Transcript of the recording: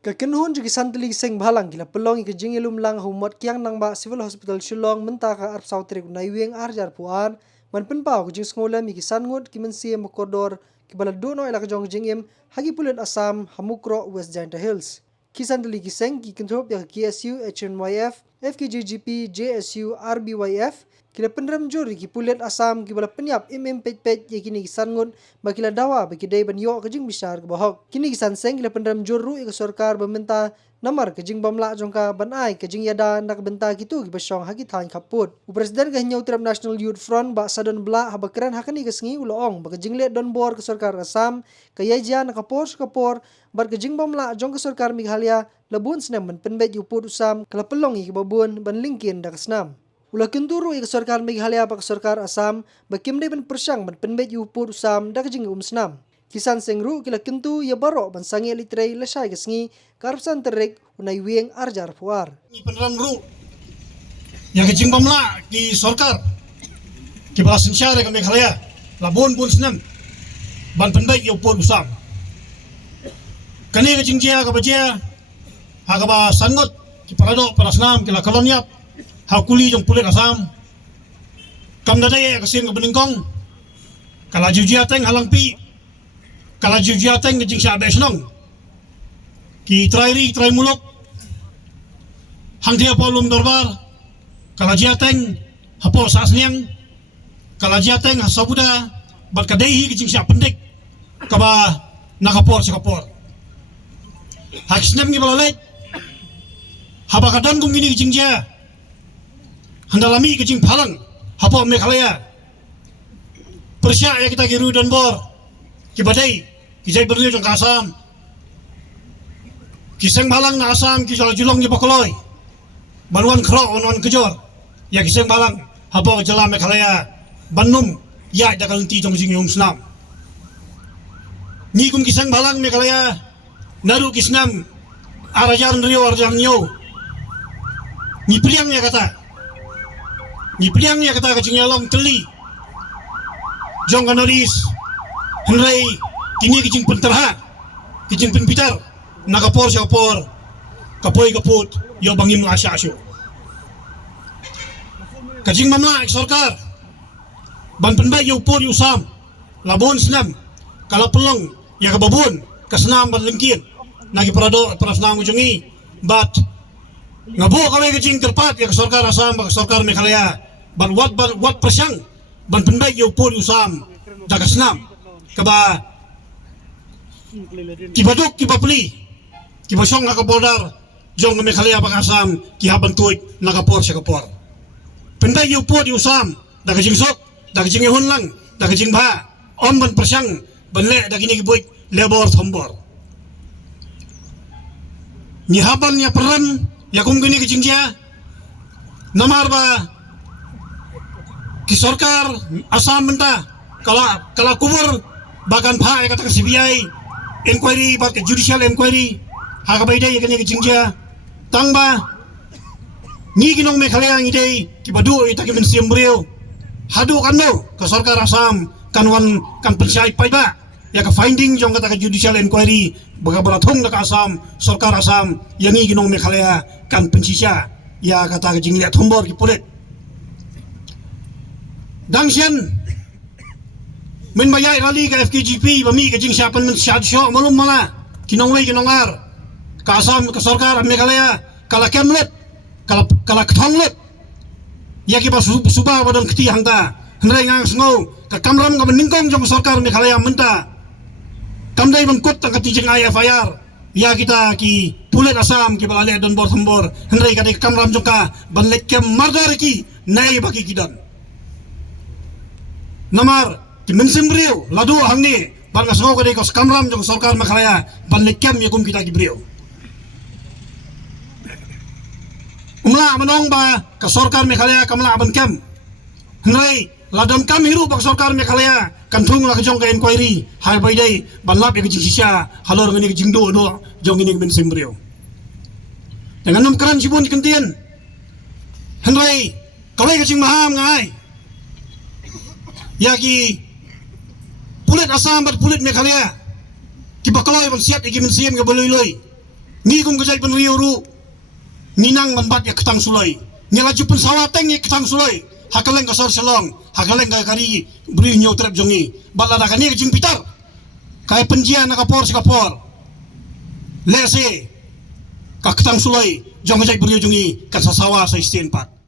Kakenhon juga santli seng balang gila pelong ke jing ilum lang humot kiang nang ba civil hospital Shillong mentaka arp sautrik naiweng arjar puan man penpau ke jing sekolah mi kisan ngut ki mensie mokodor ki bala dono ila ke jong jing im hagi pulut Assam Hamukro West Jainta Hills kisan deli kiseng ki kentrop ya KSU HNYF FKJGP JSU RBYF kila penram juri ki pulut Assam ki bala penyap pet ya kini kisan ngut bakila dawa bagi day ban yo ke jing bisar ke bahok kini kisan seng kila penram juru ke sorkar berminta namar ke jing bamla jongka ban ai ke jing yada nak benta gitu ki basong hagi than kaput presiden ke nyau trap National Youth Front ba sadon bla habakran hakani ke sengi uloong ba ke jing let don bor ke sorkar Assam ke yaja nak kapor bar ke jing bamla jong ke sorkar Meghalaya labun senam ban penbet yuput usam kala pelong ki babun ban lingkin dak senam Ula kenturu ke sorkar Meghalaya pak sorkar Assam bakim de ban persang ban penbet yuput usam dak jing senam kisan sengru kila kentu ya barok ban sangi litrei lesai kesngi karpsan terek unai weng arjar puar Ni penram ru yang kecing bamla di sorkar ki balasin syare ke Meghalaya labon pun senam ban penbet yuput usam kani kecing jia ke bajia hagaba sangot ki parado parasnam kila koloniap hakuli jong pulit Assam kam dadaya kesin ke beningkong kala jujia teng halang pi kala jujia teng ke jing syabe senong ki trai mulok hang dia polum dorbar kala jia teng hapo sasniang kala jia teng hasabuda bat kadehi ke jing sya pendik kaba nakapor sakapor hakisnem ngi balalet habakadan kum gini ke jing jia handalami ke jing palang hapo Meghalaya persya ya kita giru dan bor kibadai kijai berliu jong kasam kiseng balang na Assam ki julong je bakoloi banuan kro onon kejor ya kiseng balang hapo jela Meghalaya banum ya da kalenti jong jing yong snam ni kum kiseng balang Meghalaya naru kisnam arajan rio arjan yo ni priang ya kata ni priang ya kata kecing yalong teli jong kanoris henrei kini kecing penterha kecing penpitar nakapor syapor kapoi kaput yo bangim lasya asyo kecing mamla sorkar ban penbay yo por yusam labon senam kala pelong ya kababun kesenam ban lengkin nagi parado parasnam ujungi bat ngabo kami kecing terpat ya sorkar Assam ke sorkar Meghalaya ban wat persang ban penbay yo por yusam daga senam kaba kibaduk kibapli kibasong nakabodar jong ke Meghalaya pak Assam kihaban tuit nakapor syakapor penbay yo por yusam daga jing sok daga jing yehon lang daga jing ba om ban persang ban le daga ni kibuik lebor thombor ni haban ya peran ya kum gini kecing jia namar ba ki sorkar Assam menta kala kubur bagan pha ya kata ke CBI inquiry ba ke judicial inquiry haga baida ya kini kecing jia tangba ni ginong Meghalaya ngidei ki badu ita ki mensiam brio hadu kanno ke sorkar Assam kanwan kan pensai paiba ya ke finding jong kata ke judicial inquiry baga barathong ke Assam sorkar Assam yang ni ginong Meghalaya kan pensisya ya kata ke jinglia thombor ki pulit dangsian min bayai rali ke FKGP bami ke jing siapan men syad syo malum mala kinong wei kinong ar ke Assam ke sorkar Meghalaya kala kemlet kala kthonglet ya ki ba suba badon keti hangta hendrai ngang sngo ka kamram ka beningkong jong sorkar Meghalaya menta kamdai bangkut tang keti jing FIR ya kita ki pulet Assam ki balale don bor thambor hendrai ka de kamram jong ka banlek kem mardar ki nai baki kidan namar ki mensim brio ladu hangni ban ngasngo ka de ko kamram jong sorkar Meghalaya banlek kem yakum kita ki brio umla manong ba ka sorkar Meghalaya kamla ban kem hendrai ladam kam hiru bak sorkar Meghalaya kan thung la jong ka inquiry hai bai dai ban lap ya kecing sisya halor ngani kecing do jong ini ben simbrio dengan nom keran sibun kentian hendrai kawai kecing maham ngai ya ki pulit Assam bat pulit Meghalaya ki bakaloi ban siat iki men siem ke boloi Ni kum kejai pen riuru. Ninang membat ya ketang sulai. Nyelaju pun sawateng ya ketang sulai. Hakaleng ka sor selong. Hakaleng ka kari beri nyo trep jongi. Balada kani kejing pitar. Kaya penjian nakapor sikapor. Lese. Ka ketang sulai. Jong kejai beri jongi. Kan sasawa sa istien pak.